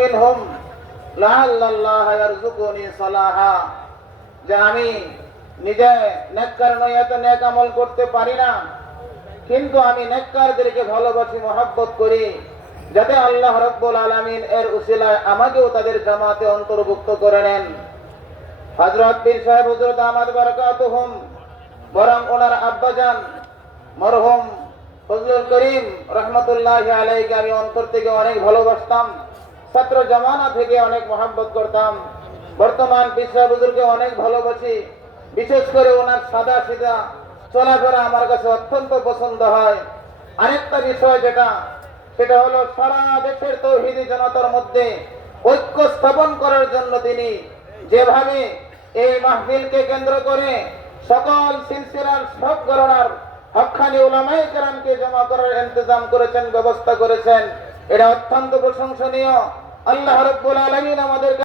মিনহুম লাআল্লাল্লাহা ইয়ারযুকুনি সালাহা, যে আমি নিজে নেককার নই, এত নেক আমল করতে পারি না, কিন্তু আমি নেককারদেরকে ভালোবাসি, মহব্বত করি, যাতে আল্লাহ রাব্বুল আলামিন এর উসিলায় আমাকেও তাদের জামাতে অন্তর্ভুক্ত করে নেন। হযরত পীর সাহেব হুজুর দামাত বারাকাতুহুম, বরং ওনার আব্বাজান মরহুম ফজলুল করিম রহমতুল্লাহি আলাইহি আমি অন্তর থেকে অনেক ভালোবাসতাম, ছাত্র জামানা থেকে অনেক মহব্বত করতাম। বর্তমান পীর সাহেব হুজুরকে অনেক ভালোবাসি, বিশেষ করে ওনার সাদা সিধা চলাফেরা আমার কাছে অত্যন্ত পছন্দ হয়। আরেকটা বিষয় সেটা হলো সারা দেশের তৌহিদি জনতার মধ্যে ঐক্য স্থাপন করার জন্য তিনি যেভাবে এই মাহফিলকে কেন্দ্র করে সকল সিলসিলার সব ঘরানার হক্কানি উলামায়ে কেরামকে জমা করার ইন্তজাম করেছেন, ব্যবস্থা করেছেন, এটা অত্যন্ত প্রশংসনীয়। আল্লাহ রাব্বুল আলামিন আমাদের